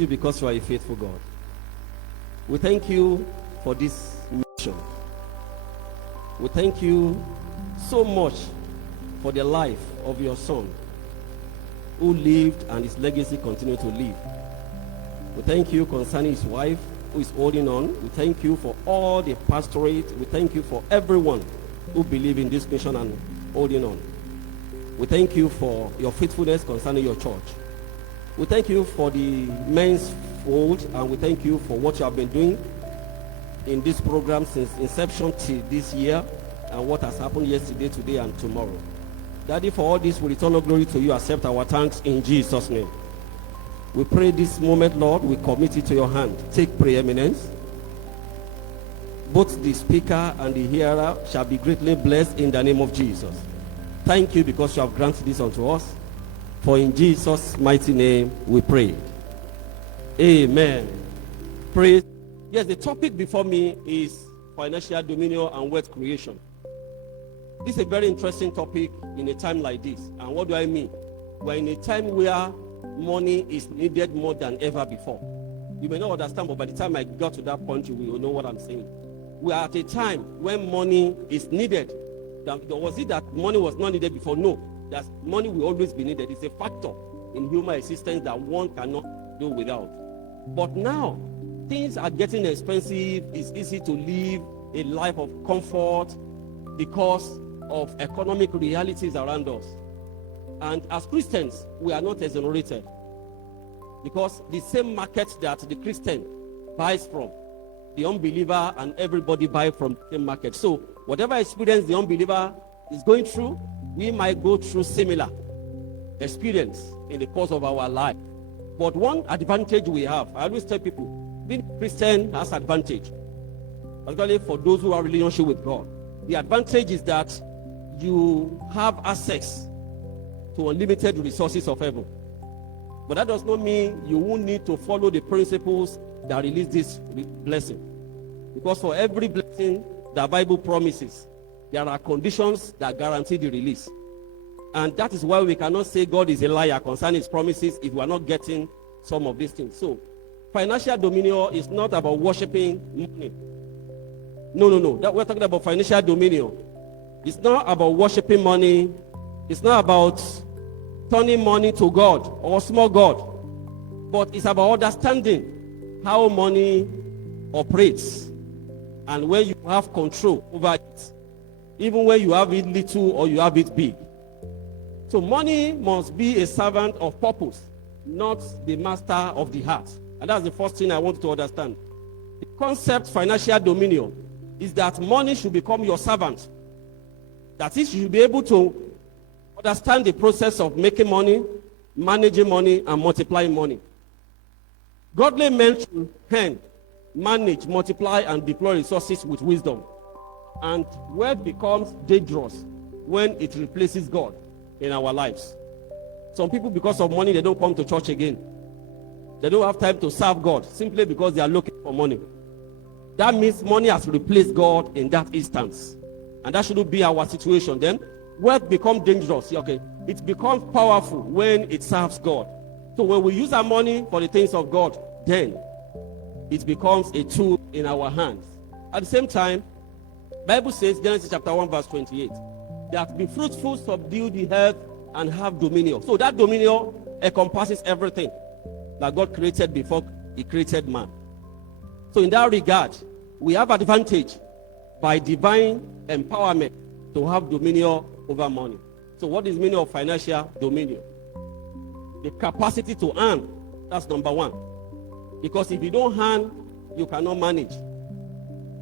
you because you are a faithful God. We thank you for this mission. We thank you so much for the life of your son who lived and his legacy continued to live. We thank you concerning his wife who is holding on. We thank you for all the pastorate. We thank you for everyone who believe in this mission and holding on. We thank you for your faithfulness concerning your church. We thank you for the men's fold, and we thank you for what you have been doing in this program since inception till this year, and what has happened yesterday, today, and tomorrow. Daddy, for all this, we return all glory to you. Accept our thanks in Jesus' name. We pray this moment, Lord, we commit it to your hand. Take preeminence. Both the speaker and the hearer shall be greatly blessed in the name of Jesus. Thank you because you have granted this unto us. For in Jesus' mighty name we pray. Amen. Praise. Yes, the topic before me is financial dominion and wealth creation. This is a very interesting topic in a time like this. And what do I mean? We're in a time where money is needed more than ever before. You may not understand, but by the time I got to that point, you will know what I'm saying. We are at a time when money is needed. Was it that money was not needed before? No. That money will always be needed. It's a factor in human existence that one cannot do without. But now, things are getting expensive. It's easy to live a life of comfort because of economic realities around us. And as Christians, we are not exonerated, because the same market that the Christian buys from, the unbeliever and everybody buy from the same market. So whatever experience the unbeliever is going through, we might go through similar experience in the course of our life. But one advantage we have, I always tell people, being Christian has advantage, particularly for those who have a relationship with God. The advantage is that you have access to unlimited resources of heaven. But that does not mean you won't need to follow the principles that release this blessing. Because for every blessing the Bible promises, there are conditions that guarantee the release. And that is why we cannot say God is a liar concerning his promises if we are not getting some of these things. So, financial dominion is not about worshiping money. No. That we're talking about financial dominion. It's not about worshiping money. It's not about turning money to God or small God. But it's about understanding how money operates and when you have control over it, even when you have it little or you have it big. So money must be a servant of purpose, not the master of the heart. And that's the first thing I want you to understand. The concept financial dominion is that money should become your servant. That is, you should be able to understand the process of making money, managing money, and multiplying money. Godly men should manage, multiply, and deploy resources with wisdom. And wealth becomes dangerous when it replaces God in our lives. Some people, because of money, they don't come to church again. They don't have time to serve God simply because they are looking for money. That means money has replaced God in that instance. And that shouldn't be our situation. Then wealth becomes dangerous. Okay, it becomes powerful when it serves God. So when we use our money for the things of God, then it becomes a tool in our hands. At the same time, Bible says, Genesis chapter 1 verse 28, that be fruitful, subdue the earth, and have dominion. So that dominion encompasses everything that God created before he created man. So in that regard, we have advantage by divine empowerment to have dominion over money. So what is the meaning of financial dominion? The capacity to earn. That's number one. Because if you don't earn, you cannot manage.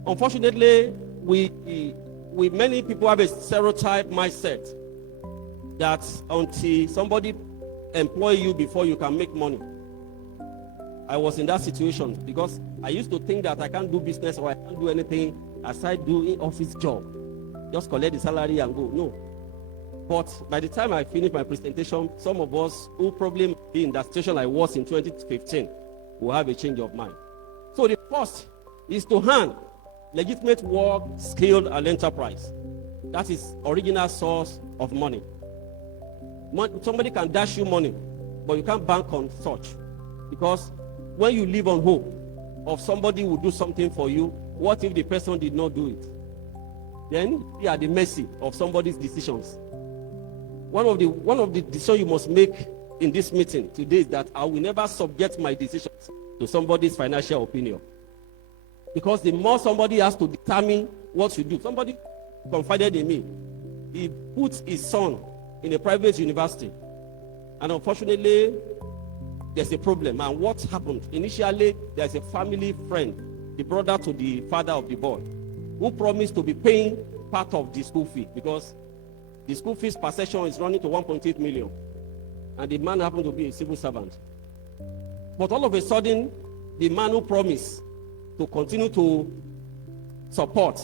Unfortunately, many people have a stereotype mindset that until somebody employ you before you can make money. I was in that situation because I used to think that I can't do business or I can't do anything aside doing office job. Just collect the salary and go. No. But by the time I finished my presentation, some of us who probably be in that situation I was in 2015 will have a change of mind. So the first is to earn legitimate work, skill, and enterprise. That is original source of money. Somebody can dash you money, but you can't bank on such, because when you live on hope of somebody will do something for you, what if the person did not do it? Then you are at the mercy of somebody's decisions. One of the decisions you must make in this meeting today is that I will never subject my decisions to somebody's financial opinion. Because the more somebody has to determine what to do. Somebody confided in me. He put his son in a private university. And unfortunately, there's a problem. And what happened? Initially, there's a family friend, the brother to the father of the boy, who promised to be paying part of the school fee, because the school fees per session is running to 1.8 million. And the man happened to be a civil servant. But all of a sudden, the man who promised to continue to support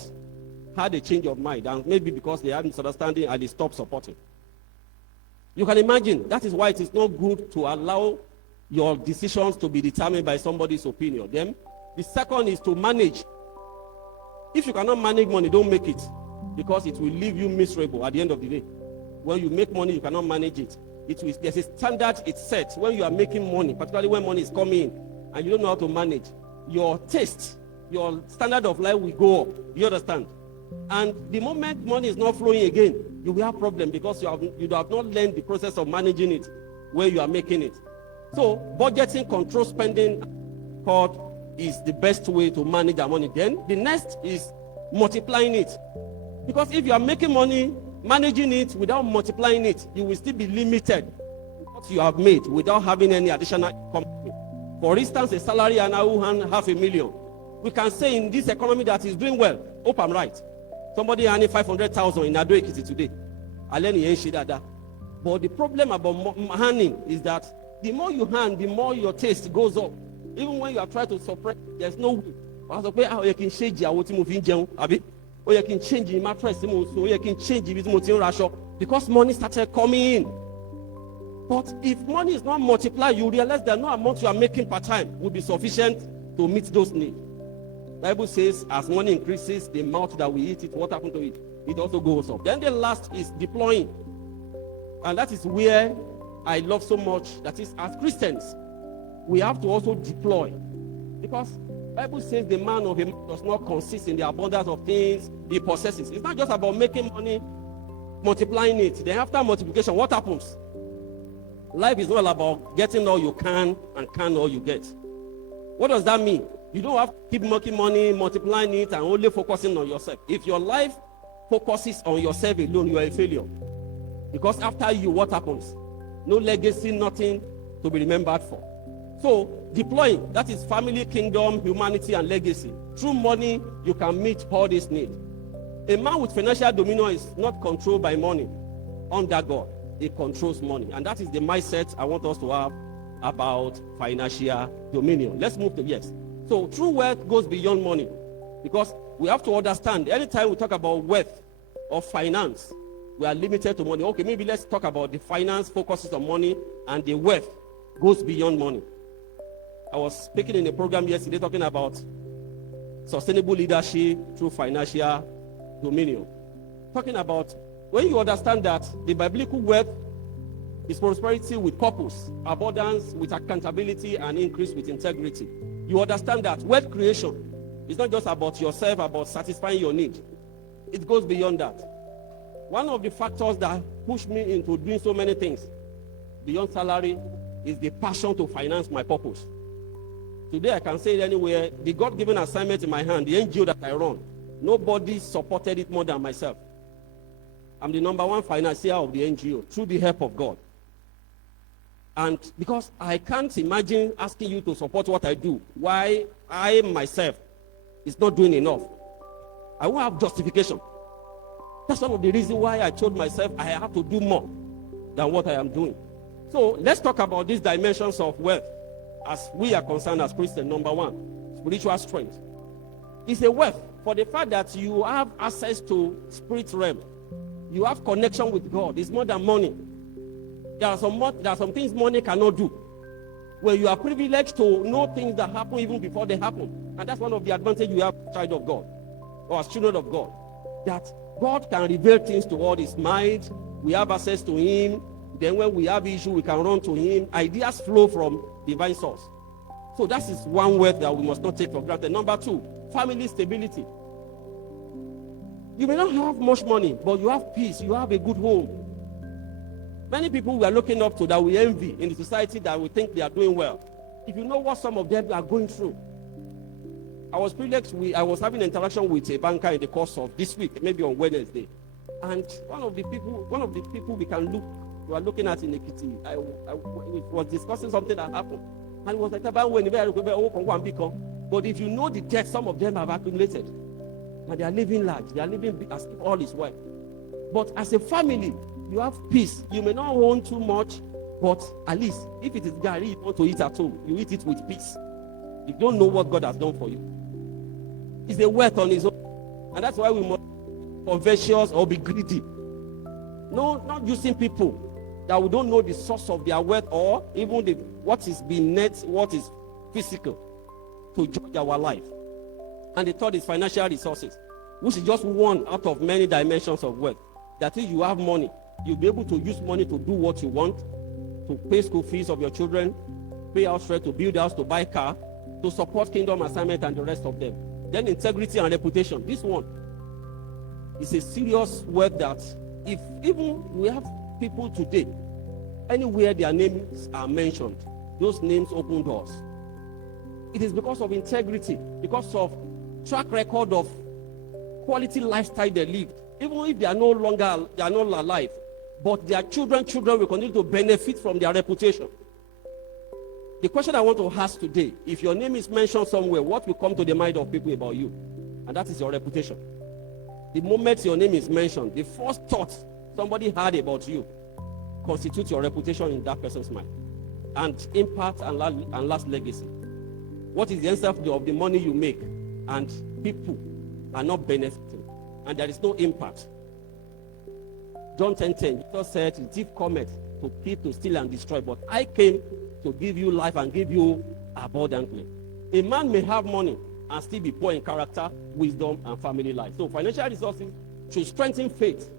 had a change of mind, and maybe because they had misunderstanding and they stopped supporting. You can imagine that is why it is not good to allow your decisions to be determined by somebody's opinion. Then the second is to manage. If you cannot manage money, don't make it, because it will leave you miserable at the end of the day. When you make money, you cannot manage it. There's a standard it's set when you are making money, particularly when money is coming in and you don't know how to manage. Your taste, your standard of life will go up. You understand? And the moment money is not flowing again, you will have problem, because you have not learned the process of managing it where you are making it. So budgeting, control spending is the best way to manage our money. Then the next is multiplying it. Because if you are making money, managing it without multiplying it, you will still be limited to what you have made without having any additional income. For instance, a salary and I will earn $500,000. We can say in this economy that is doing well. Hope I'm right. Somebody earning 500,000 in Ado-Ekiti today. But the problem about earning is that the more you earn, the more your taste goes up. Even when you are trying to suppress, there's no way. You can change you can change the mattress, you can change the because money started coming in. But if money is not multiplied, you realize that no amount you are making per time will be sufficient to meet those needs. The Bible says, as money increases, the mouth that we eat it, what happened to it? It also goes up. Then the last is deploying. And that is where I love so much. That is, as Christians, we have to also deploy. Because the Bible says the man of him does not consist in the abundance of things he possesses. It's not just about making money, multiplying it. Then after multiplication, what happens? Life is not about getting all you can and can all you get. What does that mean? You don't have to keep making money, multiplying it, and only focusing on yourself. If your life focuses on yourself alone, you are a failure. Because after you, what happens? No legacy, nothing to be remembered for. So, deploying, that is family, kingdom, humanity, and legacy. Through money, you can meet all these needs. A man with financial dominion is not controlled by money. Under God, he controls money. And that is the mindset I want us to have about financial dominion. Let's move to yes. So, true wealth goes beyond money. Because we have to understand, anytime we talk about wealth or finance, we are limited to money. Okay, maybe let's talk about the finance focuses on money, and the wealth goes beyond money. I was speaking in a program yesterday talking about sustainable leadership through financial dominion. Talking about when you understand that the biblical wealth is prosperity with purpose, abundance with accountability, and increase with integrity. You understand that wealth creation is not just about yourself, about satisfying your need. It goes beyond that. One of the factors that push me into doing so many things beyond salary is the passion to finance my purpose. Today I can say it anywhere. The God-given assignment in my hand, the NGO that I run, nobody supported it more than myself. I'm the number one financier of the NGO through the help of God. And because I can't imagine asking you to support what I do, why I myself is not doing enough. I won't have justification. That's one of the reasons why I told myself I have to do more than what I am doing. So let's talk about these dimensions of wealth as we are concerned as Christians. Number one, spiritual strength. It's a wealth for the fact that you have access to spirit realm. You have connection with God. It's more than money. There are some things money cannot do. Where you are privileged to know things that happen even before they happen. And that's one of the advantages you have as child of God, or as children of God. That God can reveal things to all his might. We have access to him. Then when we have issue, we can run to him. Ideas flow from divine source. So that is one word that we must not take for granted. Number two, family stability. You may not have much money, but you have peace. You have a good home. Many people we are looking up to that we envy in the society that we think they are doing well. If you know what some of them are going through. I was privileged. I was having an interaction with a banker in the course of this week, maybe on Wednesday. And one of the people we are looking at in Ekiti, I was discussing something that happened. And it was like, but if you know the debt some of them have accumulated, and they are living large, they are living big as if all is well. But as a family, you have peace. You may not own too much, but at least if it is gari you want to eat at home, you eat it with peace. You don't know what God has done for you. It's a wealth on his own. And that's why we must be covetous or be greedy. No, not using people that we don't know the source of their wealth or even what is being net, what is physical to judge our life. And the third is financial resources, which is just one out of many dimensions of wealth. That is, you have money. You'll be able to use money to do what you want, to pay school fees of your children, pay house rent, to build house, to buy car, to support kingdom assignment and the rest of them. Then integrity and reputation. This one is a serious word that if even we have people today, anywhere their names are mentioned, those names open doors. It is because of integrity, because of track record of quality lifestyle they lived. Even if they are no alive, but their children will continue to benefit from their reputation. The question I want to ask today, if your name is mentioned somewhere, what will come to the mind of people about you? And that is your reputation. The moment your name is mentioned, the first thought somebody had about you constitutes your reputation in that person's mind. And impact and last legacy. What is the answer of the money you make and people are not benefiting and there is no impact? John 10:10, Jesus said, "The thief cometh to kill, to steal, and destroy, but I came to give you life and give you abundantly." A man may have money and still be poor in character, wisdom, and family life. So financial resources should strengthen faith,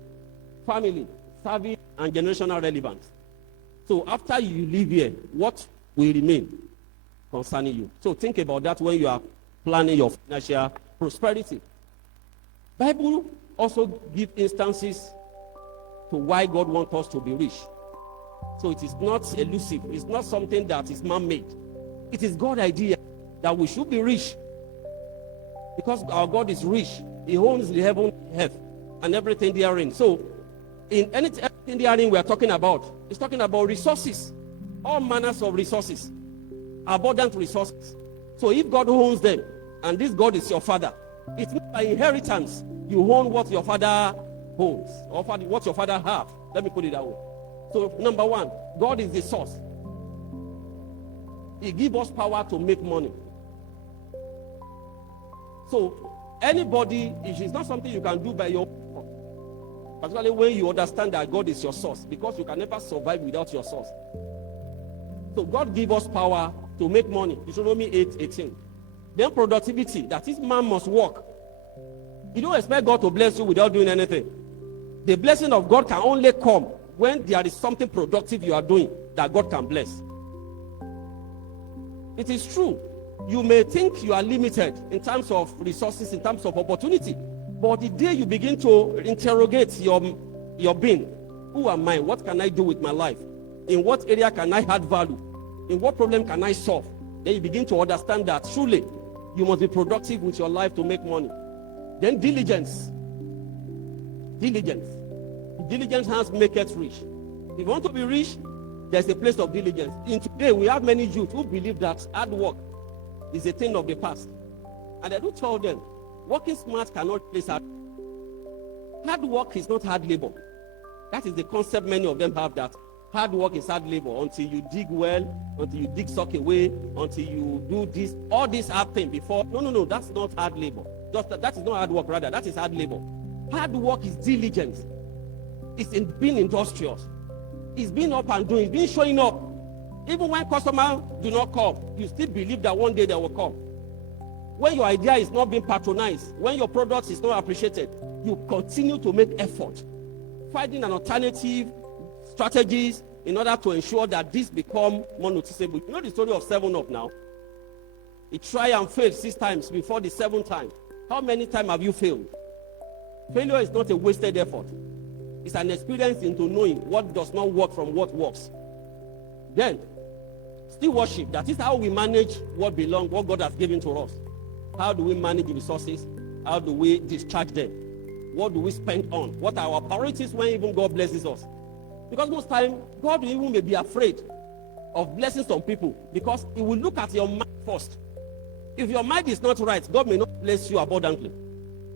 family, service, and generational relevance. So after you leave here, what will remain concerning you? So think about that when you are planning your financial prosperity. Bible also gives instances to why God wants us to be rich. So it is not elusive. It's not something that is man-made. It is God's idea that we should be rich. Because our God is rich. He owns the heaven, earth, and everything therein. So in everything therein we are talking about, it's talking about resources. All manners of resources. Abundant resources. So if God owns them, and this God is your father, it means by inheritance, you own what your father owns, or what your father has. Let me put it that way. So number one, God is the source. He gives us power to make money. So anybody, it is not something you can do by your own, particularly when you understand that God is your source, because you can never survive without your source. So God gives us power to make money. Deuteronomy 8:18. Then productivity, that is, man must work. You don't expect God to bless you without doing anything. The blessing of God can only come when there is something productive you are doing that God can bless. It is true. You may think you are limited in terms of resources, in terms of opportunity. But the day you begin to interrogate your being, who am I? What can I do with my life? In what area can I add value? In what problem can I solve? Then you begin to understand that truly you must be productive with your life to make money. Then diligence. Diligence. Diligence has make it rich. If you want to be rich, there's a place of diligence. In today, we have many youth who believe that hard work is a thing of the past. And I do tell them, working smart cannot replace hard. Hard work is not hard labor. That is the concept many of them have, that hard work is hard labor until you dig well, until you dig sock away, until you do this, all this hard thing before. No, that's not hard labor. That is not hard work, rather. That is hard labor. Hard work is diligence. It's in being industrious. It's being up and doing. It's being showing up. Even when customers do not come, you still believe that one day they will come. When your idea is not being patronized, when your product is not appreciated, you continue to make effort, finding an alternative strategies in order to ensure that this become more noticeable. You know the story of 7-Up now? He tried and failed 6 times before the 7th time. How many times have you failed? Failure is not a wasted effort. It's an experience into knowing what does not work from what works. Then, stewardship. That is how we manage what belongs, what God has given to us. How do we manage the resources? How do we discharge them? What do we spend on? What are our priorities when even God blesses us? Because most time, God even may be afraid of blessing some people because He will look at your mind first. If your mind is not right, God may not bless you abundantly.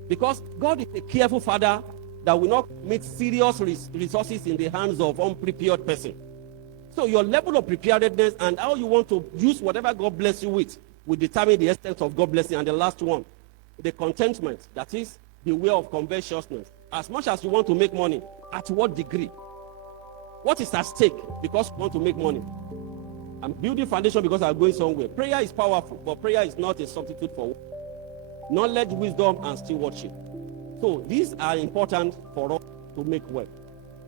Because God is a careful Father that will not make serious resources in the hands of unprepared person. So your level of preparedness and how you want to use whatever God bless you with will determine the extent of God blessing. And the last one, the contentment, that is the way of covetousness. As much as you want to make money, at what degree? What is at stake because you want to make money? I'm building foundation because I'm going somewhere. Prayer is powerful, but prayer is not a substitute for knowledge, wisdom, and stewardship. So these are important for us to make wealth.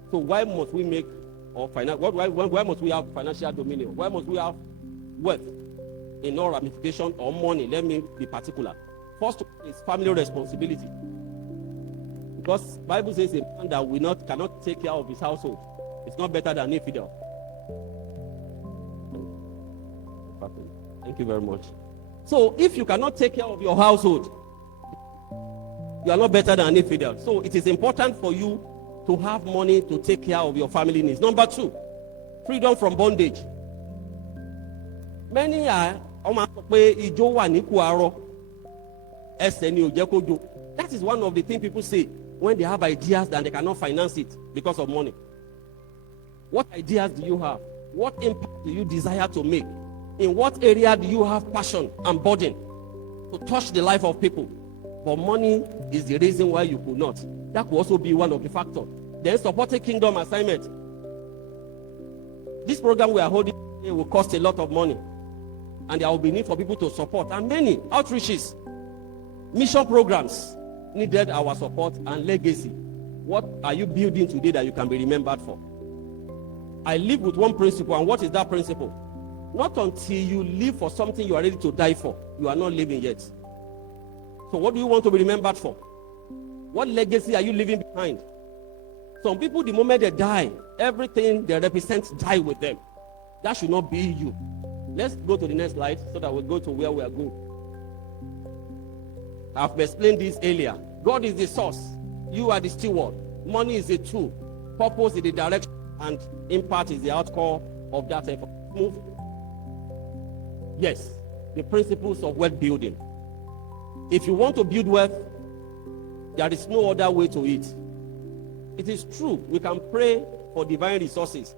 So why must we make why must we have financial dominion? Why must we have wealth in all ramification or money? Let me be particular. First is family responsibility. Because Bible says a man that cannot take care of his household is not better than an infidel. Thank you very much. So if you cannot take care of your household, you are not better than an infidel. So it is important for you to have money to take care of your family needs. Number 2, freedom from bondage. Many are that is one of the things people say when they have ideas that they cannot finance it because of money. What ideas do you have? What impact do you desire to make? In what area do you have passion and burden to touch the life of people? But money is the reason why you could not. That could also be one of the factors. Then supporting kingdom assignment. This program we are holding will cost a lot of money. And there will be need for people to support. And many outreaches, mission programs needed our support and legacy. What are you building today that you can be remembered for? I live with one principle. And what is that principle? Not until you live for something you are ready to die for. You are not living yet. So what do you want to be remembered for? What legacy are you leaving behind? Some people, the moment they die, everything they represent die with them. That should not be you. Let's go to the next slide so that we'll go to where we are going. I've explained this earlier. God is the source. You are the steward. Money is a tool. Purpose is the direction. And impact is the outcome of that effort. Move. Yes, the principles of wealth building. If you want to build wealth, there is no other way to it. It is true, we can pray for divine resources.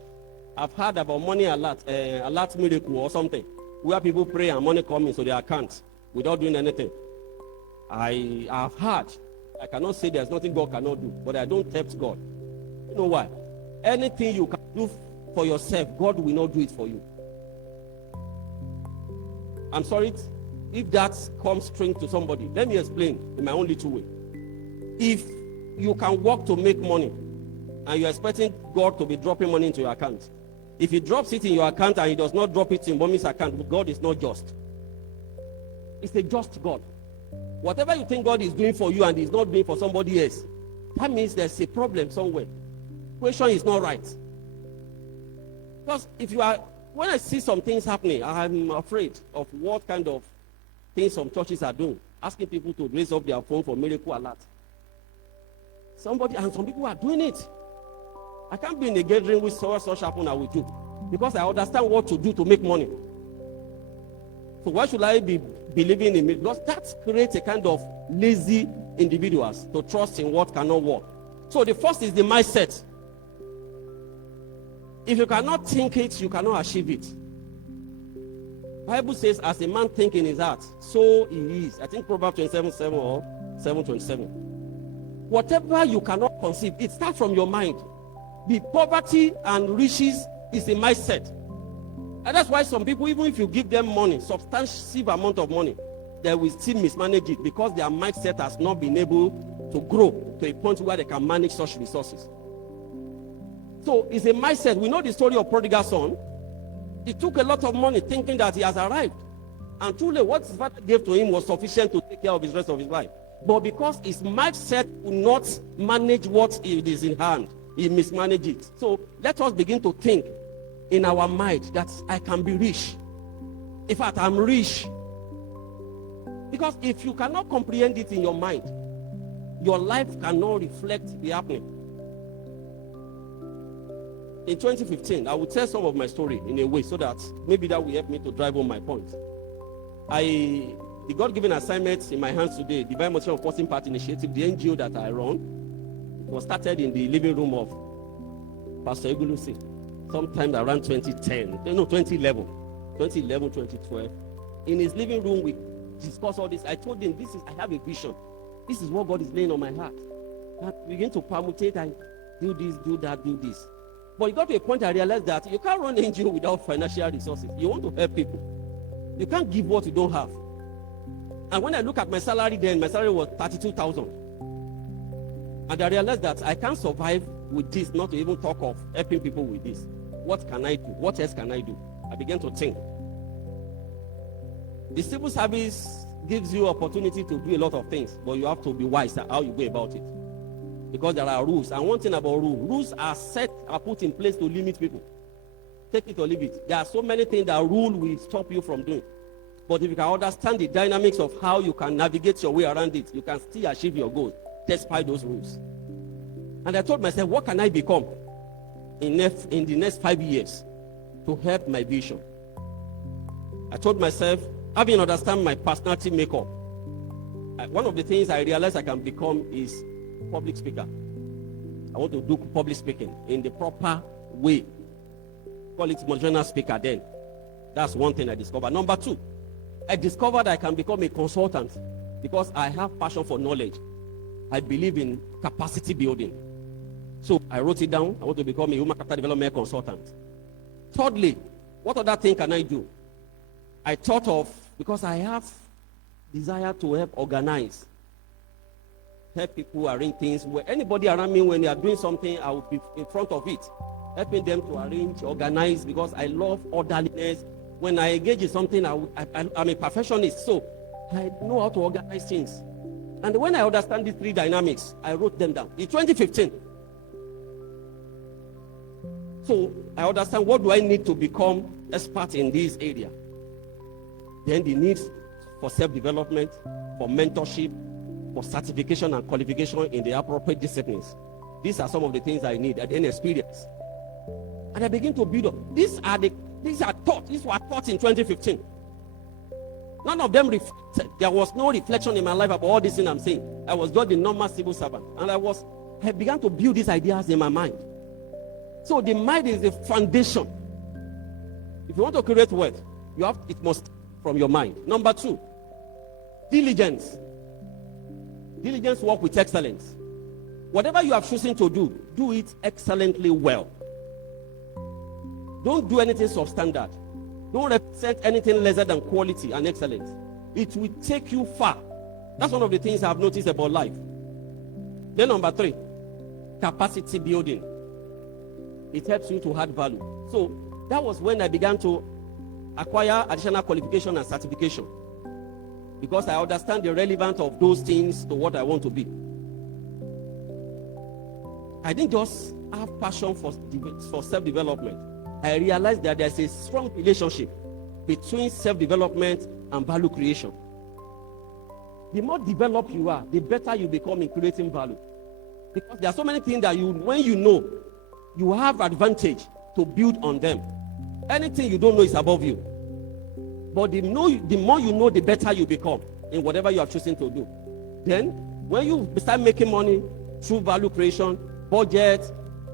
I've heard about money alert miracle or something, where people pray and money comes into their account without doing anything. I have heard. I cannot say there's nothing God cannot do, but I don't tempt God. You know why? Anything you can do for yourself, God will not do it for you. I'm sorry if that comes strange to somebody. Let me explain in my own little way. If you can work to make money and you're expecting God to be dropping money into your account, if He drops it in your account and He does not drop it in mommy's account, God is not just. It's a just God. Whatever you think God is doing for you and He's not doing for somebody else, that means there's a problem somewhere. Question is not right. Because when I see some things happening, I'm afraid of what kind of things some churches are doing, asking people to raise up their phone for miracle alert. Some people are doing it. I can't be in a gathering with such happen I will do, because I understand what to do to make money. So why should I be believing in it? Because that creates a kind of lazy individuals to trust in what cannot work. So the first is the mindset. If you cannot think it, you cannot achieve it. Bible says, as a man thinks in his heart, so he is. I think Proverbs 27:7 or 7:27. Whatever you cannot conceive, it starts from your mind. The poverty and riches is a mindset. And that's why some people, even if you give them money, substantial amount of money, they will still mismanage it because their mindset has not been able to grow to a point where they can manage such resources. So it's a mindset. We know the story of prodigal son. He took a lot of money thinking that he has arrived. And truly, what his father gave to him was sufficient to take care of his rest of his life. But because his mindset could not manage what is in hand, he mismanaged it. So let us begin to think in our mind that I can be rich. In fact, I'm rich. Because if you cannot comprehend it in your mind, your life cannot reflect the happening. In 2015, I will tell some of my story in a way so that maybe that will help me to drive home my point. The God-given assignment in my hands today, Divine Motion of Forcing Part Initiative, the NGO that I run, it was started in the living room of Pastor Egulusi, sometime around 2011, 2012. In his living room, we discussed all this. I told him, I have a vision. This is what God is laying on my heart. I begin to permutate and do this, do that, do this. But it got to a point I realized that you can't run an NGO without financial resources. You want to help people. You can't give what you don't have. And when I look at my salary then, my salary was 32,000. And I realized that I can't survive with this, not to even talk of helping people with this. What can I do? What else can I do? I began to think. The civil service gives you opportunity to do a lot of things, but you have to be wise at how you go about it. Because there are rules. And one thing about rules are put in place to limit people. Take it or leave it. There are so many things that rule will stop you from doing. But if you can understand the dynamics of how you can navigate your way around it, you can still achieve your goals despite those rules. And I told myself, what can I become in the next 5 years to help my vision? I told myself, having understand my personality makeup, one of the things I realized I can become is public speaker. I want to do public speaking in the proper way. Call it motivational speaker then. That's one thing I discovered. Number 2, I discovered I can become a consultant because I have passion for knowledge. I believe in capacity building. So I wrote it down. I want to become a human capital development consultant. Thirdly, what other thing can I do? I thought of, because I have desire to help organize, help people arrange things. Where anybody around me, when they are doing something, I will be in front of it, helping them to arrange, organize, because I love orderliness. When I engage in something, I'm a perfectionist, so I know how to organize things. And when I understand these 3 dynamics, I wrote them down. In 2015, so I understand what do I need to become expert in this area. Then the needs for self-development, for mentorship, for certification and qualification in the appropriate disciplines. These are some of the things I need and experience. And I begin to build up. These were thoughts in 2015. None of them there was no reflection in my life about all these things I'm saying. I was just a normal civil servant. And I began to build these ideas in my mind. So the mind is the foundation. If you want to create wealth, it must from your mind. Number 2, diligence. Diligence work with excellence. Whatever you have chosen to do, do it excellently well. Don't do anything substandard. Don't represent anything lesser than quality and excellence. It will take you far. That's one of the things I've noticed about life. Then number 3, capacity building. It helps you to add value. So that was when I began to acquire additional qualification and certification, because I understand the relevance of those things to what I want to be. I didn't just have passion for self-development. I realized that there's a strong relationship between self-development and value creation. The more developed you are, the better you become in creating value. Because there are so many things that when you know, you have advantage to build on them. Anything you don't know is above you. But the more you know, the better you become in whatever you are choosing to do. Then, when you start making money through value creation, budget,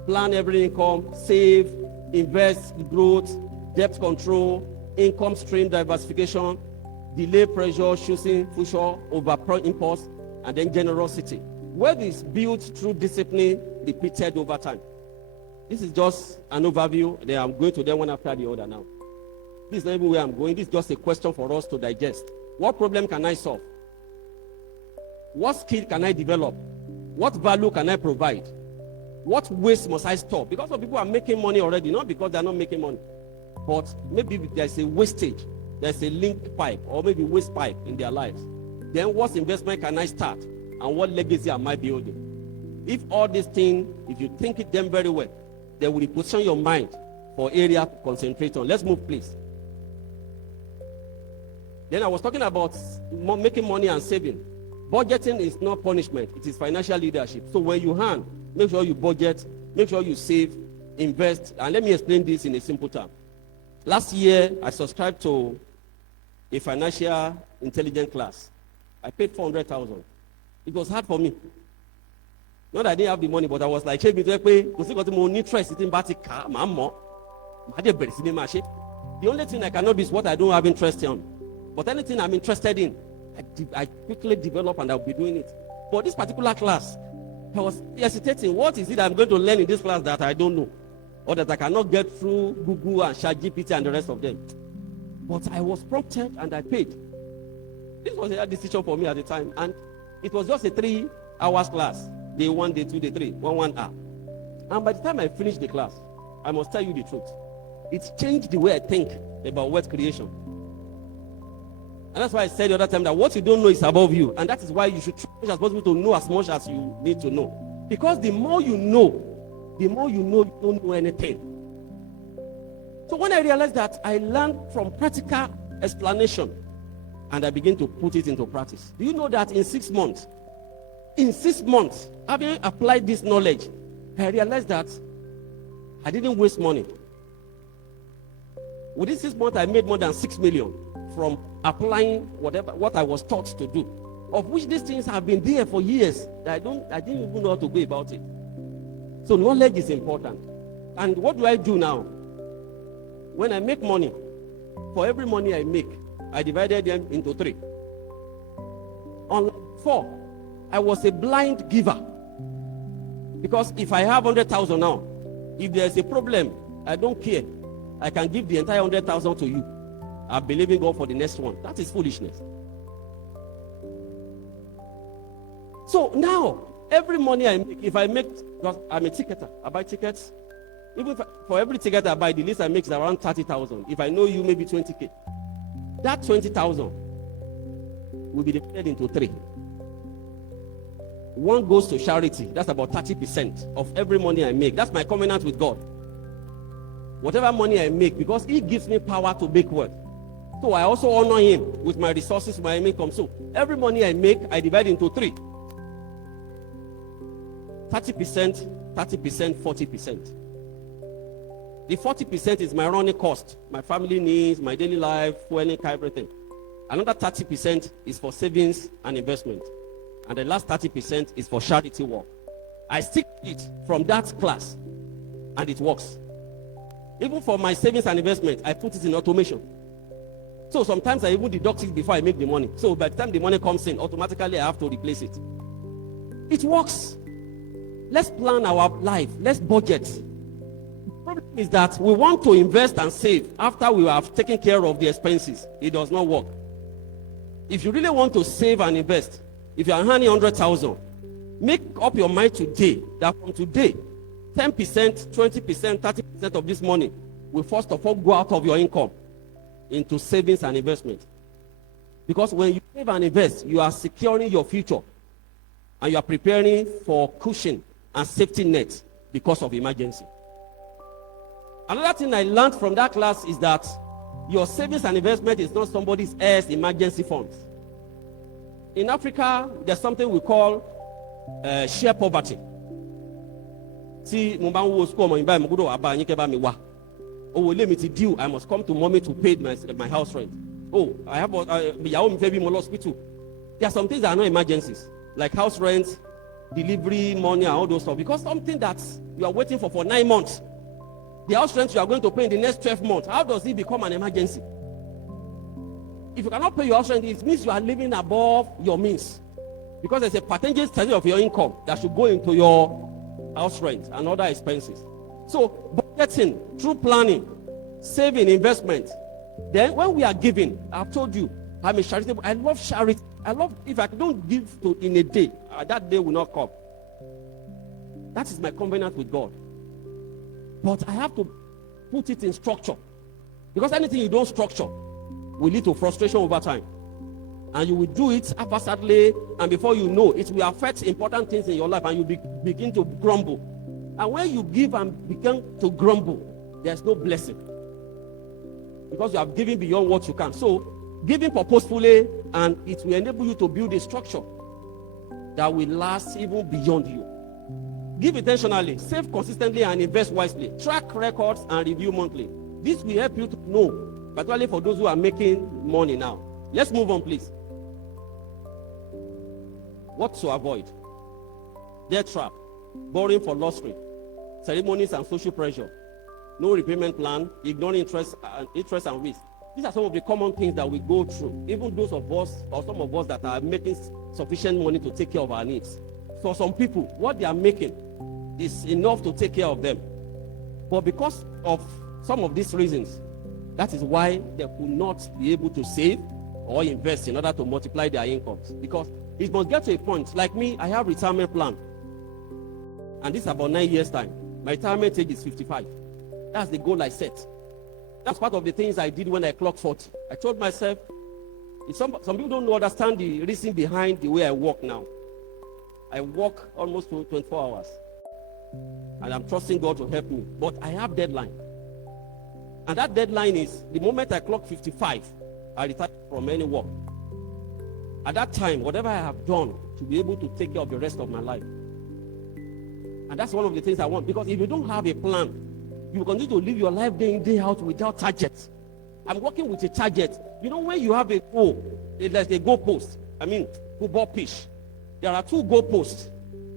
plan every income, save, invest, growth, debt control, income stream diversification, delay pressure, choosing future over impulse, and then generosity. Wealth is built through discipline repeated over time. This is just an overview. Then I'm going to them one after the other now. This is not even where I'm going. This is just a question for us to digest. What problem can I solve? What skill can I develop? What value can I provide? What waste must I stop? Because some people are making money already, not because they're not making money. But maybe there's a wastage there's a link pipe or maybe waste pipe in their lives. Then what investment can I start? And what legacy am I building? If all these things, if you think it them very well, they will reposition your mind for area to concentrate on. Let's move, please. Then I was talking about making money and saving. Budgeting is not punishment. It is financial leadership. So when you hand, make sure you budget, make sure you save, invest. And let me explain this in a simple term. Last year, I subscribed to a financial intelligence class. I paid 400,000. It was hard for me. Not that I didn't have the money, but I was like, the only thing I cannot do is what I don't have interest in. But anything I'm interested in, I quickly develop and I'll be doing it. But this particular class, I was hesitating. What is it I'm going to learn in this class that I don't know? Or that I cannot get through Google and ChatGPT and the rest of them? But I was prompted and I paid. This was a decision for me at the time. And it was just a 3 hours class. Day 1, day 2, day 3, 1 hour. And by the time I finished the class, I must tell you the truth. It changed the way I think about wealth creation. And that's why I said the other time that what you don't know is above you. And that is why you should try as possible to know as much as you need to know. Because the more you know you don't know anything. So when I realized that, I learned from practical explanation and I began to put it into practice. Do you know that in 6 months, having applied this knowledge, I realized that I didn't waste money. Within 6 months, I made more than 6 million from applying what I was taught to do, of which these things have been there for years. I didn't even know how to go about it. So knowledge is important. And what do I do now? When I make money, for every money I make, I divided them into 3. On 4, I was a blind giver. Because if I have 100,000 now, if there's a problem, I don't care. I can give the entire 100,000 to you. I believe in God for the next one. That is foolishness. So now, every money I make, if I make, because I'm a ticketer, I buy tickets. Even for every ticket I buy, the least I make is around 30,000. If I know you, maybe 20K. That 20,000 will be divided into 3. 1 goes to charity. That's about 30% of every money I make. That's my covenant with God. Whatever money I make, because He gives me power to make wealth. So I also honor Him with my resources, my income. So every money I make, I divide into 3. 30%, 30%, 40%. The 40% is my running cost, my family needs, my daily life, fueling, everything. Another 30% is for savings and investment. And the last 30% is for charity work. I stick it from that class, and it works. Even for my savings and investment, I put it in automation. So sometimes I even deduct it before I make the money. So by the time the money comes in, automatically I have to replace it. It works. Let's plan our life. Let's budget. The problem is that we want to invest and save after we have taken care of the expenses. It does not work. If you really want to save and invest, if you are earning 100,000, make up your mind today that from today, 10%, 20%, 30% of this money will first of all go out of your income into savings and investment. Because when you save and invest, you are securing your future and you are preparing for cushion and safety net because of emergency. Another thing I learned from that class is that your savings and investment is not somebody else's emergency funds. In Africa, there's something we call share poverty. See, oh, let me to due. I must come to mommy to pay my house rent. Oh, I have hospital. There are some things that are not emergencies, like house rent, delivery money, and all those stuff. Because something that you are waiting for 9 months, the house rent you are going to pay in the next 12 months, how does it become an emergency? If you cannot pay your house rent, it means you are living above your means. Because there's a percentage of your income that should go into your house rent and other expenses. So, budgeting, through planning, saving, investment. Then when we are giving, I've told you, I'm a charitable. I love charity. I love, if I don't give in a day, that day will not come. That is my covenant with God. But I have to put it in structure. Because anything you don't structure, will lead to frustration over time. And you will do it haphazardly, and before you know, it will affect important things in your life, and you begin to grumble. And when you give and begin to grumble, there's no blessing. Because you have given beyond what you can. So, giving purposefully, and it will enable you to build a structure that will last even beyond you. Give intentionally, save consistently, and invest wisely. Track records and review monthly. This will help you to know, particularly for those who are making money now. Let's move on, please. What to avoid? Debt trap, borrowing for luxury, ceremonies and social pressure, no repayment plan, ignoring interest and risk. These are some of the common things that we go through. Even those of us, or some of us that are making sufficient money to take care of our needs. For some people, what they are making is enough to take care of them. But because of some of these reasons, that is why they could not be able to save or invest in order to multiply their incomes. Because it must get to a point. Like me, I have retirement plan. And this is about 9 years' time. My retirement age is 55. That's the goal I set. That's part of the things I did when I clocked 40. I told myself, some people don't understand the reason behind the way I work now. I work almost 24 hours. And I'm trusting God to help me. But I have deadline. And that deadline is the moment I clock 55, I retire from any work. At that time, whatever I have done to be able to take care of the rest of my life. And that's one of the things I want. Because if you don't have a plan, you will continue to live your life day in, day out without target. I'm working with a target. You know, when you have a goal, there's a goal post. I mean, football pitch. There are 2 goal posts.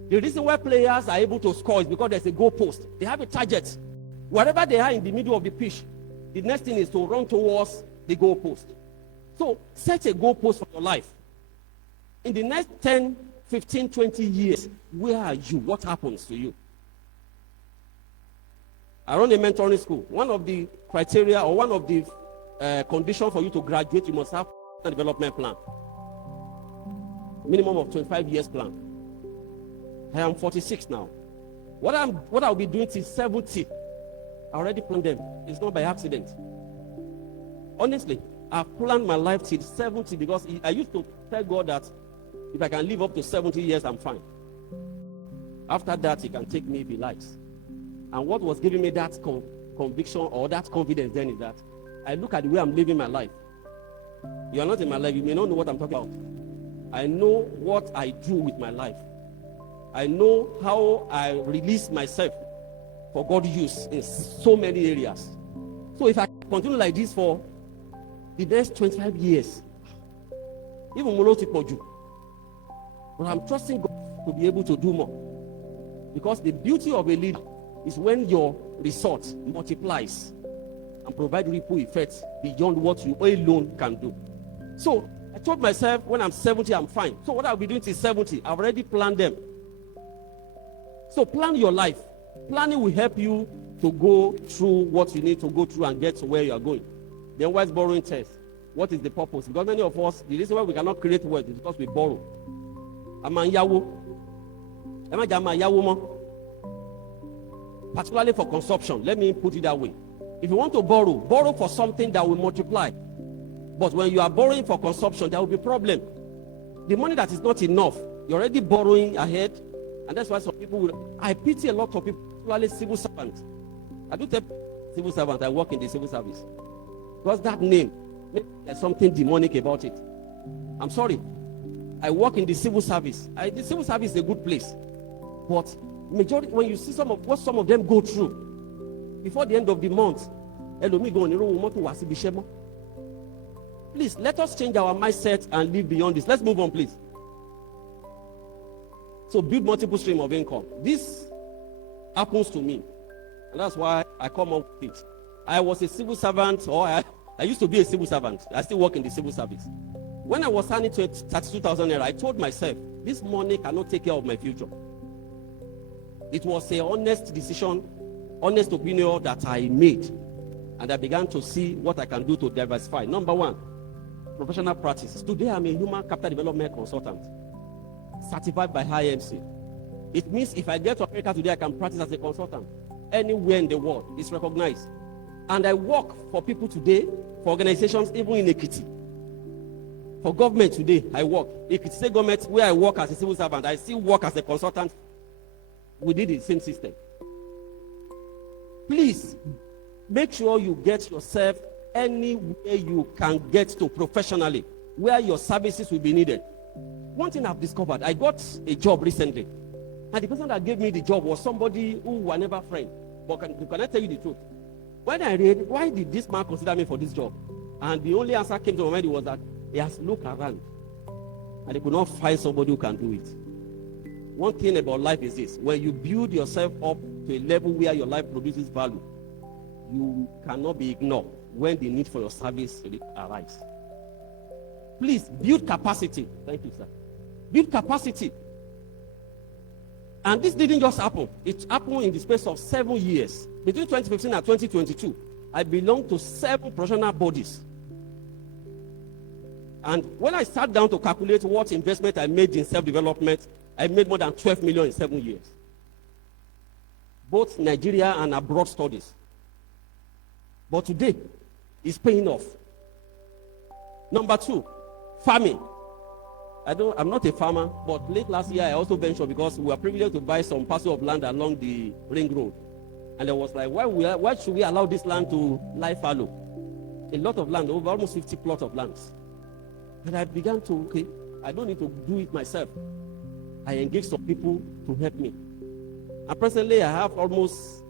The reason why players are able to score is because there's a goal post. They have a target. Wherever they are in the middle of the pitch, the next thing is to run towards the goal post. So, set a goal post for your life. In the next 10, 15, 20 years, where are you? What happens to you? I run a mentoring school. One of the criteria or one of the conditions for you to graduate, you must have a development plan. Minimum of 25 years plan. I am 46 now. What I'll be doing till 70, I already planned them. It's not by accident. Honestly, I've planned my life till 70 because I used to tell God that if I can live up to 70 years, I'm fine. After that, He can take me if He likes. And what was giving me that conviction or that confidence then is that I look at the way I'm living my life. You are not in my life. You may not know what I'm talking about. I know what I do with my life. I know how I release myself for God's use in so many areas. So if I continue like this for the next 25 years, even more to but I'm trusting God to be able to do more. Because the beauty of a leader is when your result multiplies and provide ripple effects beyond what you alone can do. So I told myself when I'm 70, I'm fine. So what I'll be doing till 70, I've already planned them. So plan your life. Planning will help you to go through what you need to go through and get to where you are going. Then why is borrowing test? What is the purpose? Because many of us, the reason why we cannot create wealth is because we borrow. Particularly for consumption. Let me put it that way. If you want to borrow for something that will multiply. But when you are borrowing for consumption, there will be a problem. The money that is not enough, you're already borrowing ahead. And that's why some people will. I pity a lot of people, particularly civil servants. I do tell civil servants, I work in the civil service. Because that name, there's something demonic about it. I'm sorry. I work in the civil service. The civil service is a good place. But majority, when you see what some of them go through, before the end of the month, please, let us change our mindset and live beyond this. Let's move on, please. So build multiple streams of income. This happens to me. And that's why I come up with it. I was a civil servant, or I used to be a civil servant. I still work in the civil service. When I was earning 32,000 naira, I told myself, this money cannot take care of my future. It was an honest decision, honest opinion that I made. And I began to see what I can do to diversify. Number one, professional practice. Today, I'm a human capital development consultant, certified by IMC. It means if I get to America today, I can practice as a consultant. Anywhere in the world, it's recognized. And I work for people today for organizations, even in Ekiti. For government today, I work. Ekiti State government, where I work as a civil servant, I still work as a consultant within the same system. Please, make sure you get yourself anywhere you can get to professionally, where your services will be needed. One thing I've discovered, I got a job recently, and the person that gave me the job was somebody who were never friend. But can I tell you the truth? When I read, why did this man consider me for this job? And the only answer came to my mind was that he has looked around, and he could not find somebody who can do it. One thing about life is this: when you build yourself up to a level where your life produces value, you cannot be ignored when the need for your service arises. Please build capacity. Thank you, sir. Build capacity. And this didn't just happen. It happened in the space of 7 years. Between 2015 and 2022, I belong to 7 professional bodies. And when I sat down to calculate what investment I made in self-development, I made more than 12 million in 7 years. Both Nigeria and abroad studies. But today, it's paying off. Number 2, farming. I'm not a farmer, but late last year I also ventured because we were privileged to buy some parcel of land along the ring road. And I was like, why should we allow this land to lie fallow? A lot of land, over almost 50 plots of lands. And I began to, okay, I don't need to do it myself. I engaged some people to help me. And presently I have almost,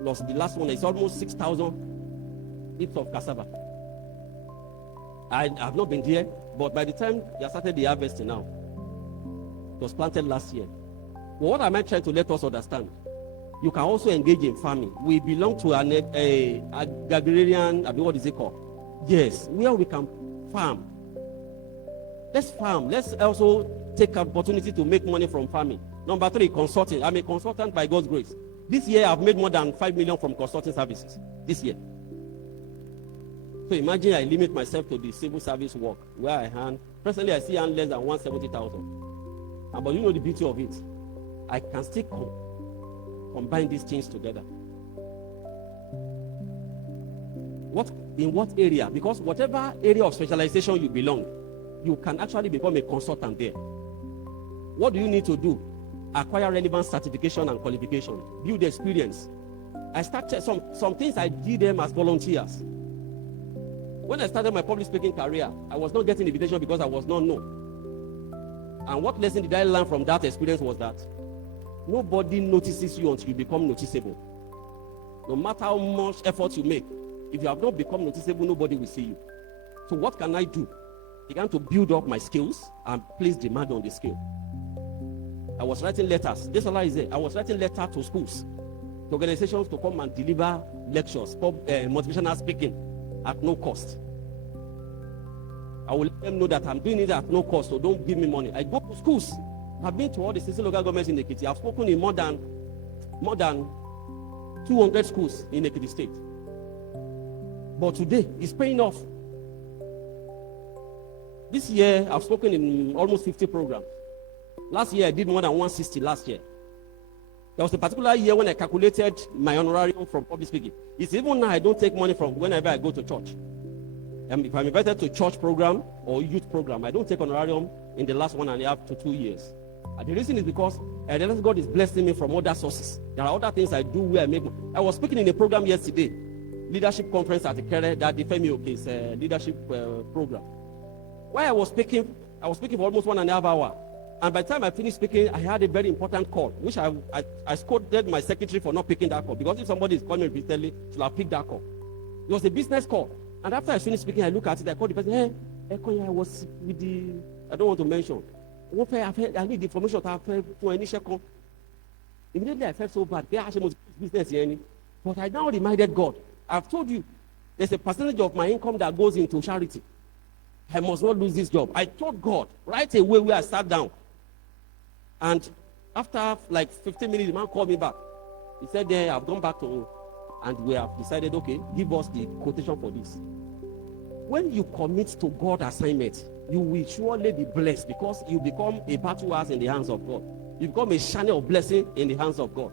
lost the last one, it's almost 6,000 heaps of cassava. I have not been there, but by the time they started the harvesting now, it was planted last year. But what am I trying to let us understand? You can also engage in farming. We belong to an agrarian, what is it called? Yes, where we can farm. Let's farm. Let's also take opportunity to make money from farming. Number 3, consulting. I'm a consultant by God's grace. This year, I've made more than 5 million from consulting services. This year. So imagine I limit myself to the civil service work where I earn. Presently, I see earn less than 170,000. But you know the beauty of it. I can still combine these things together. In what area? Because whatever area of specialization you belong, you can actually become a consultant there. What do you need to do? Acquire relevant certification and qualification. Build experience. I started some things I did them as volunteers. When I started my public speaking career, I was not getting invitation because I was not known. And what lesson did I learn from that experience was that nobody notices you until you become noticeable. No matter how much effort you make, if you have not become noticeable, nobody will see you. So what can I do? I began to build up my skills and place demand on the skill. I was writing letters. This all is it. I was writing letters to schools, to organizations to come and deliver lectures, motivational speaking at no cost. I will let them know that I'm doing it at no cost, so don't give me money. I go to schools. I've been to all the 16 local governments in Ekiti. I've spoken in more than 200 schools in Ekiti State. But today, it's paying off. This year, I've spoken in almost 50 programs. Last year, I did more than 160 last year. There was a particular year when I calculated my honorarium from public speaking. It's even now I don't take money from whenever I go to church. If I'm invited to church program or youth program, I don't take honorarium in the last 1.5 to 2 years. And the reason is because I realize God is blessing me from other sources. There are other things I do where I make money. I was speaking in a program yesterday, leadership conference at Ikere, that the Femi Oke's leadership program. While I was speaking for almost 1.5 hours. And by the time I finished speaking, I had a very important call, which I scolded my secretary for not picking that call. Because if somebody is calling me repeatedly, she'll have picked that call. It was a business call. And after I finished speaking, I look at it, I called the person, hey, I was with the, I don't want to mention. I need the information to have for initial call. Immediately I felt so bad. Business here. But I now reminded God, I've told you, there's a percentage of my income that goes into charity. I must not lose this job. I told God right away where I sat down. And after like 15 minutes, the man called me back. He said, I've gone back to him. And we have decided, okay, give us the quotation for this. When you commit to God's assignment, you will surely be blessed because you become a battle axe in the hands of God. You become a channel of blessing in the hands of God.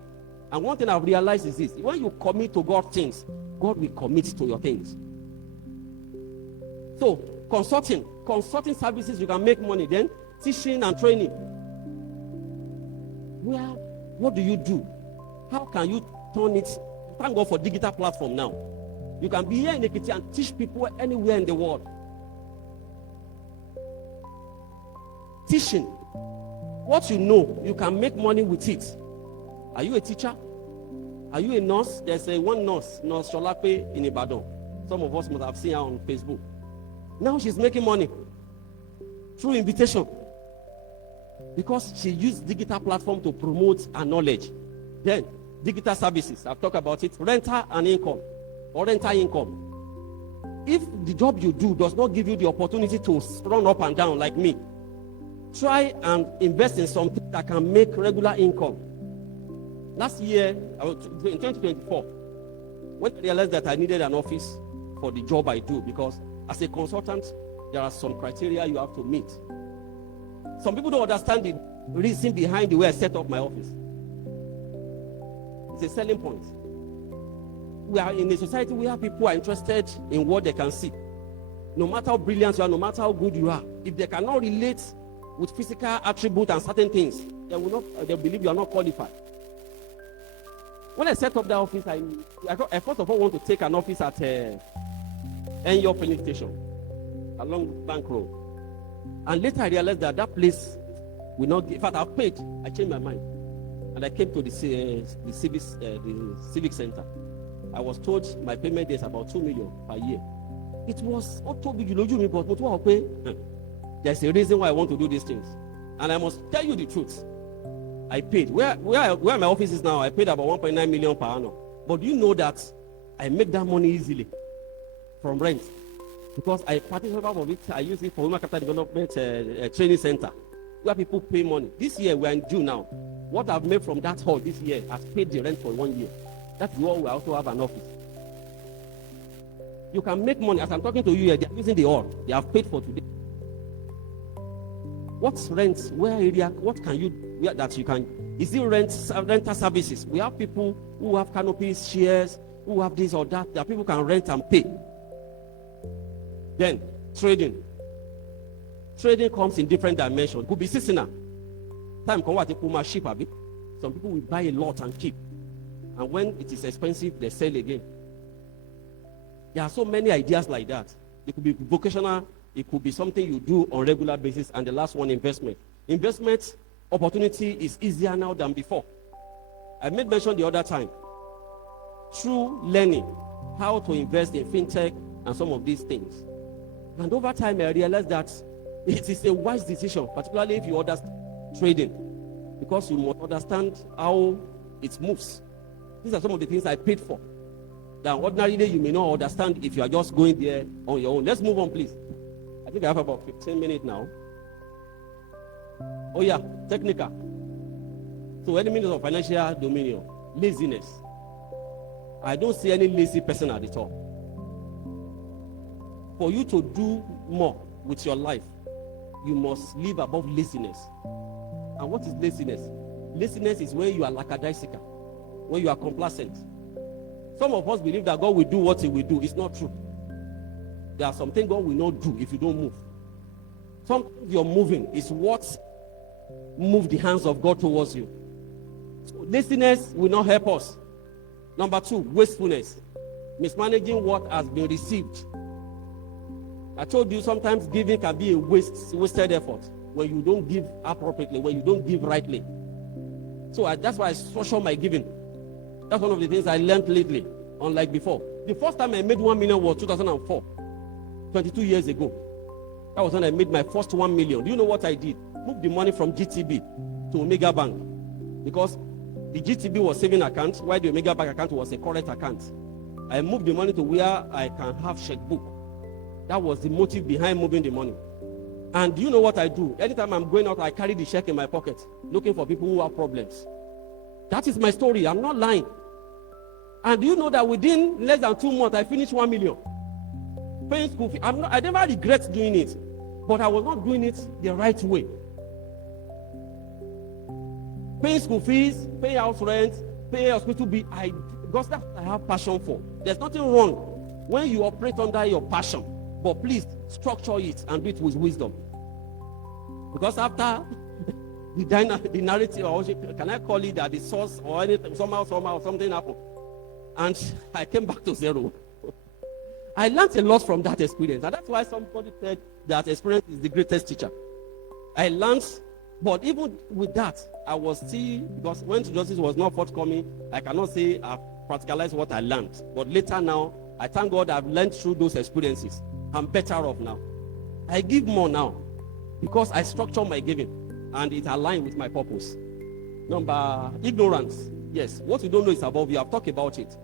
And one thing I've realized is this: when you commit to God's things, God will commit to your things. So, consulting services, you can make money. Then, teaching and training. What do you do? How can you turn it? Thank God for digital platform now. You can be here in Ekiti and teach people anywhere in the world. Teaching. What you know, you can make money with it. Are you a teacher? Are you a nurse? There's one nurse, Nurse Sholape in Ibadan. Some of us must have seen her on Facebook. Now she's making money through invitation because she used digital platform to promote her knowledge. Then, digital services, I've talked about it, rental and income or rental income. If the job you do does not give you the opportunity to run up and down like me, try and invest in something that can make regular income. Last year, in 2024, when I realized that I needed an office for the job I do, because as a consultant, there are some criteria you have to meet. Some people don't understand the reason behind the way I set up my office. It's a selling point. We are in a society where people are interested in what they can see. No matter how brilliant you are, no matter how good you are, if they cannot relate with physical attributes and certain things, they believe you are not qualified. When I set up that office, I first of all want to take an office at Enyo Filling Station along Bank Road. And later I realized that place will not give. In fact, I've paid. I changed my mind. And I came to the civic center. I was told my payment is about 2 million per year. It was Ado-Ekiti, but there's a reason why I want to do these things. And I must tell you the truth. I paid. Where my office is now, I paid about 1.9 million per annum. But do you know that I make that money easily from rent? Because I participate of it, I use it for human capital development training center, where people pay money. This year, we're in June now. What I've made from that hall this year has paid the rent for 1 year. That's why we also have an office. You can make money. As I'm talking to you here, they're using the hall. They have paid for today. What's rent? Where area? What can you, that you can? Is it rental services? We have people who have canopies, shares, who have this or that people can rent and pay. Then, trading. Trading comes in different dimensions. Could be seasonal. Time come what people ship a bit. Some people will buy a lot and keep. And when it is expensive, they sell again. There are so many ideas like that. It could be vocational. It could be something you do on a regular basis. And the last one, investment. Investment opportunity is easier now than before. I made mention the other time. Through learning how to invest in fintech and some of these things. And over time, I realized that it is a wise decision, particularly if you understand trading, because you must understand how it moves. These are some of the things I paid for that ordinarily you may not understand if you are just going there on your own. Let's move on, please. I think I have about 15 minutes now. Oh yeah, technical. So any means of financial dominion, laziness. I don't see any lazy person at the top. For you to do more with your life, you must live above laziness. And what is laziness? Laziness is when you are lackadaisical, when you are complacent. Some of us believe that God will do what He will do. It's not true. There are some things God will not do if you don't move. Sometimes your moving is what moves the hands of God towards you. So laziness will not help us. Number 2, wastefulness. Mismanaging what has been received. I told you sometimes giving can be a wasted effort when you don't give appropriately, when you don't give rightly. So that's why I structure my giving. That's one of the things I learned lately, unlike before. The first time I made 1 million was 2004, 22 years ago. That was when I made my first 1 million. Do you know what I did? Moved the money from GTB to Omega Bank, because the GTB was saving account, while the Omega Bank account was a current account. I moved the money to where I can have checkbook. That was the motive behind moving the money. And do you know what I do? Anytime I'm going out, I carry the check in my pocket, looking for people who have problems. That is my story. I'm not lying. And do you know that within less than 2 months, I finished 1 million? Paying school fee. I never regret doing it, but I was not doing it the right way. Paying school fees, paying house rent, paying hospital bill, because that's what I have passion for. There's nothing wrong when you operate under your passion, but please structure it and do it with wisdom. Because after the narrative, or can I call it that the source or anything, somehow something happened, and I came back to zero. I learned a lot from that experience, and that's why somebody said that experience is the greatest teacher. I learned, but even with that, I was still, because when justice was not forthcoming, I cannot say I've practicalized what I learned. But later now, I thank God I've learned through those experiences. I'm better off now. I give more now because I structure my giving and it aligns with my purpose. Number, ignorance. Yes, what you don't know is above you. I've talked about it.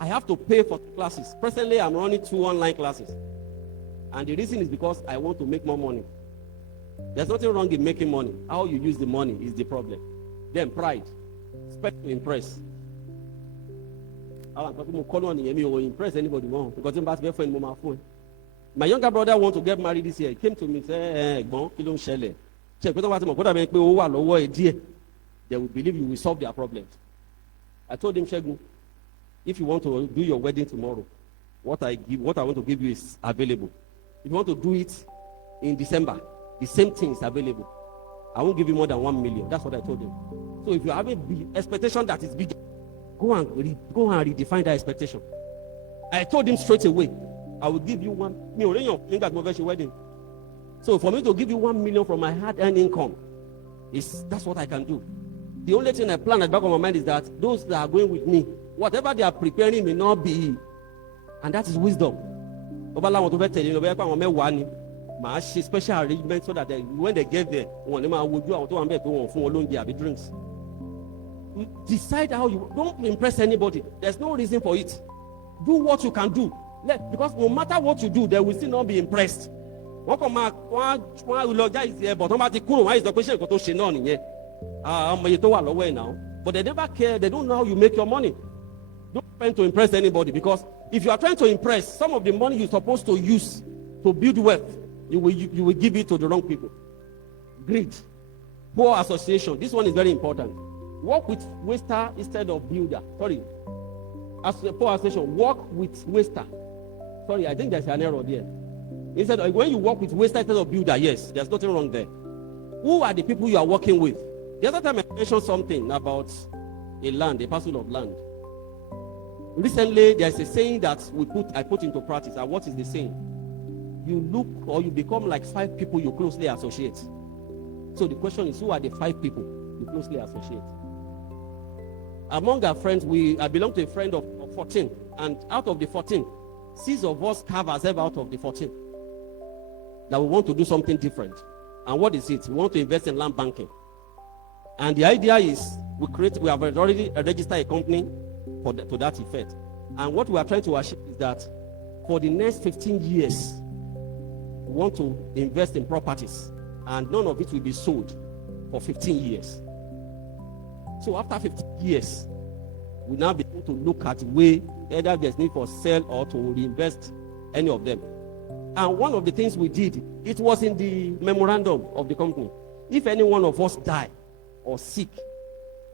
I have to pay for classes. Presently, I'm running 2 online classes. And the reason is because I want to make more money. There's nothing wrong in making money. How you use the money is the problem. Then pride. Expect to impress. I will impress anybody wrong. Because I'm about to get my phone. My younger brother wants to get married this year. He came to me and said, they will believe you will solve their problems. I told him, Shegun, if you want to do your wedding tomorrow, what I want to give you is available. If you want to do it in December, the same thing is available. I won't give you more than 1 million. That's what I told him. So if you have an expectation that is big, go and redefine that expectation. I told him straight away, I will give you 1 million. Wedding. So for me to give you 1 million from my hard-earned income, that's what I can do. The only thing I plan at the back of my mind is that those that are going with me, whatever they are preparing may not be, and that is wisdom. Special arrangement so that when they get there, drinks. Decide how you don't impress anybody. There's no reason for it. Do what you can do. Because no matter what you do, they will still not be impressed. But they never care. They don't know how you make your money. Don't try to impress anybody, because if you are trying to impress, some of the money you're supposed to use to build wealth, you will give it to the wrong people. Greed. Poor association. This one is very important. Work with waster instead of builder. Sorry. As a poor association, work with waster. Sorry, I think there's an error there. Instead of, when you work with waster instead of builder, yes, there's nothing wrong there. Who are the people you are working with? The other time I mentioned something about a parcel of land. Recently, there's a saying that I put into practice. And what is the saying? You look or you become like 5 people you closely associate. So the question is, who are the 5 people you closely associate? Among our friends, I belong to a friend of 14. And out of the 14, 6 of us carve ourselves out of the 14. That we want to do something different. And what is it? We want to invest in land banking. And the idea is, we have already registered a company to that effect. And what we are trying to achieve is that for the next 15 years, we want to invest in properties, and none of it will be sold for 15 years. So after 15 years, we now be able to look at the way either there's need for sale or to reinvest any of them. And one of the things we did, it was in the memorandum of the company. If any one of us die or sick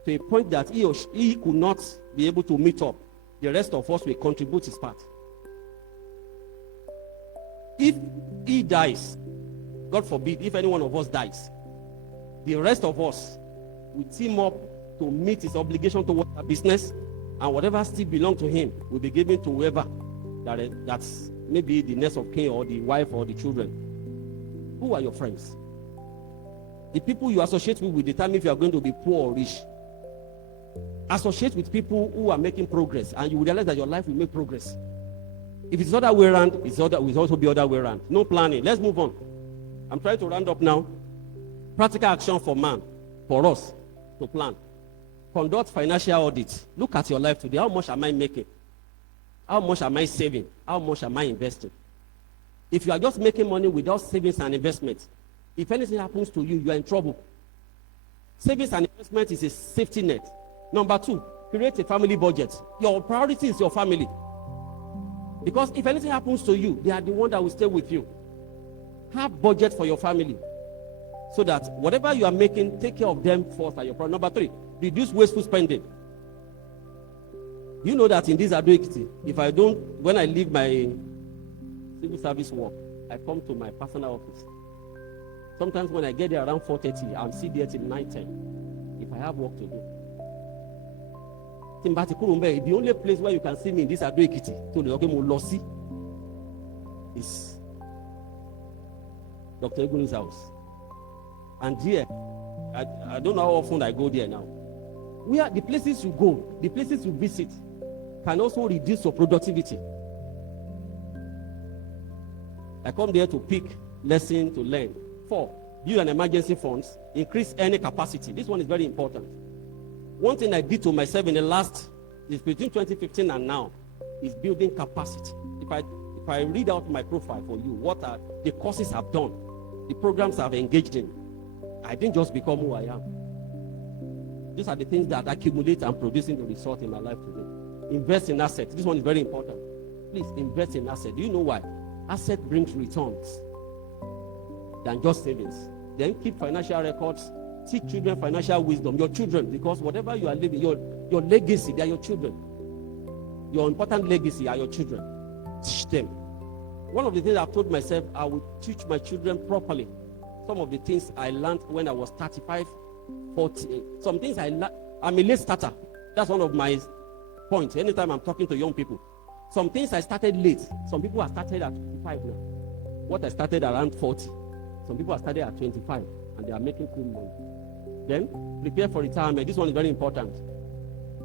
to a point that he could not be able to meet up, the rest of us will contribute his part. If he dies, God forbid, if any one of us dies, the rest of us will team up to meet his obligation towards our business, and whatever still belongs to him will be given to whoever that's maybe the next of kin or the wife or the children. Who are your friends? The people you associate with will determine if you are going to be poor or rich. Associate with people who are making progress, and you will realize that your life will make progress. If it's other way around, it will also be other way around. No planning. Let's move on. I'm trying to round up now. Practical action for man, for us to plan. Conduct financial audits. Look at your life today. How much am I making? How much am I saving? How much am I investing? If you are just making money without savings and investments, if anything happens to you, you are in trouble. Savings and investment is a safety net. Number 2, create a family budget. Your priority is your family. Because if anything happens to you, they are the one that will stay with you. Have budget for your family, so that whatever you are making, take care of them first at your priority. Number 3, reduce wasteful spending. You know that in this Ado-Ekiti, when I leave my civil service work, I come to my personal office. Sometimes when I get there around 4:30, I'm still there till 9:10 if I have work to do. The only place where you can see me in this Ado-Ekiti is Dr. Egunu's house. And here, I don't know how often I go there now. Where the places you go, the places you visit, can also reduce your productivity. I come there to pick lesson to learn. 4, build an emergency funds, increase earning capacity. This one is very important. One thing I did to myself in the last, is between 2015 and now, is building capacity. If I read out my profile for you, what are the courses I've done, the programs I've engaged in, I didn't just become who I am. These are the things that accumulate and producing the result in my life today. Invest in assets. This one is very important. Please invest in assets. Do you know why? Asset brings returns than just savings. Then keep financial records. Teach children financial wisdom. Your children, because whatever you are living, your legacy, they are your children. Your important legacy are your children. Teach them. One of the things I've told myself, I will teach my children properly. Some of the things I learned when I was 35, 40. Some things I learned. I'm a late starter. That's one of my points. Anytime I'm talking to young people. Some things I started late. Some people have started at 25 now. What I started around 40. Some people have started at 25 and they are making cool money. Then prepare for retirement. This one is very important.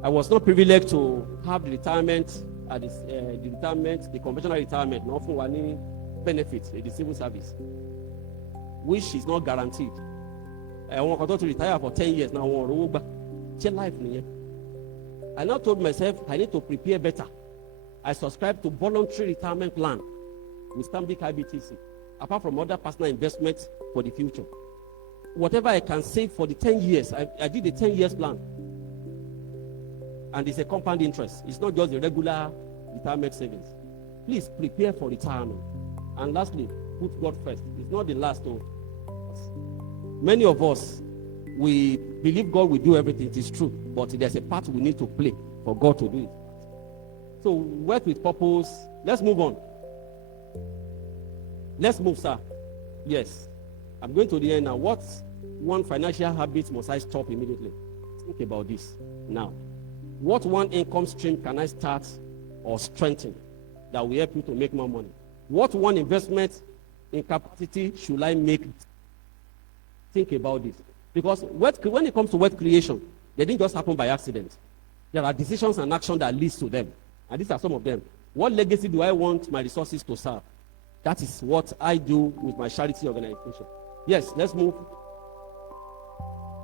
I was not privileged to have the retirement at the conventional retirement, not for any benefits in the civil service, which is not guaranteed. I want to retire for 10 years now. I now told myself I need to prepare better. I subscribe to voluntary retirement plan with Stanbic IBTC, apart from other personal investments for the future. Whatever I can save for the 10 years, I did a 10 years plan. And it's a compound interest. It's not just a regular retirement savings. Please prepare for retirement. And lastly, put God first. It's not the last though. Many of us, we believe God will do everything. It is true. But there's a part we need to play for God to do it. So work with purpose. Let's move on. Let's move, sir. Yes. I'm going to the end now. What one financial habit must I stop immediately? Think about this now. What one income stream can I start or strengthen that will help you to make more money? What one investment in capacity should I make? Think about this. Because when it comes to wealth creation, they didn't just happen by accident. There are decisions and action that leads to them. And these are some of them. What legacy do I want my resources to serve? That is what I do with my charity organization. Yes, let's move.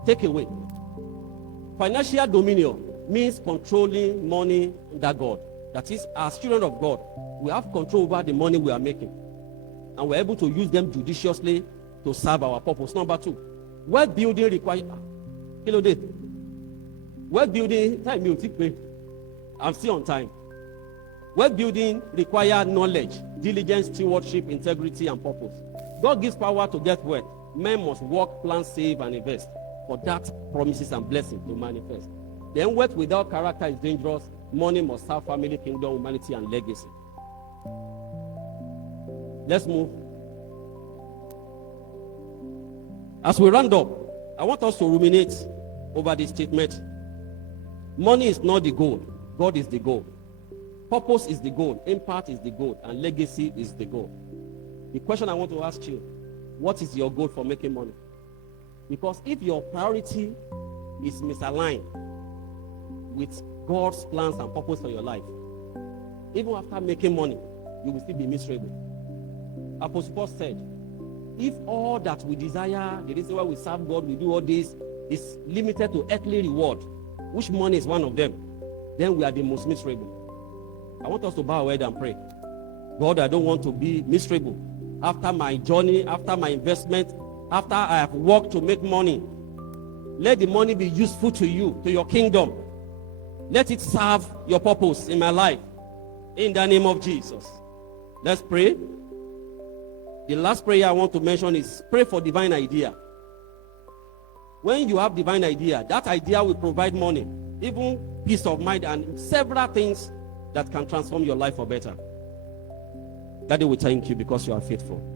Take away. Financial dominion means controlling money under God. That is, as children of God, we have control over the money we are making. And we're able to use them judiciously to serve our purpose. Number 2, wealth building requires... Wealth building... I'm still on time. Wealth building requires knowledge, diligence, stewardship, integrity, and purpose. God gives power to get wealth. Men must work, plan, save, and invest. For that promises and blessings to manifest. Then wealth without character is dangerous. Money must serve family, kingdom, humanity, and legacy. Let's move. As we round up, I want us to ruminate over this statement. Money is not the goal. God is the goal. Purpose is the goal. Impact is the goal. And legacy is the goal. The question I want to ask you, what is your goal for making money? Because if your priority is misaligned with God's plans and purpose for your life, even after making money, you will still be miserable. Apostle Paul said, if all that we desire, the reason why we serve God, we do all this, is limited to earthly reward, which money is one of them, then we are the most miserable. I want us to bow our head and pray. God, I don't want to be miserable. After my journey, after my investment, after I have worked to make money, let the money be useful to you, to your kingdom. Let it serve your purpose in my life. In the name of Jesus. Let's pray. The last prayer I want to mention is pray for divine idea. When you have divine idea, that idea will provide money. Even peace of mind, and several things that can transform your life for better. Daddy, we thank you because you are faithful.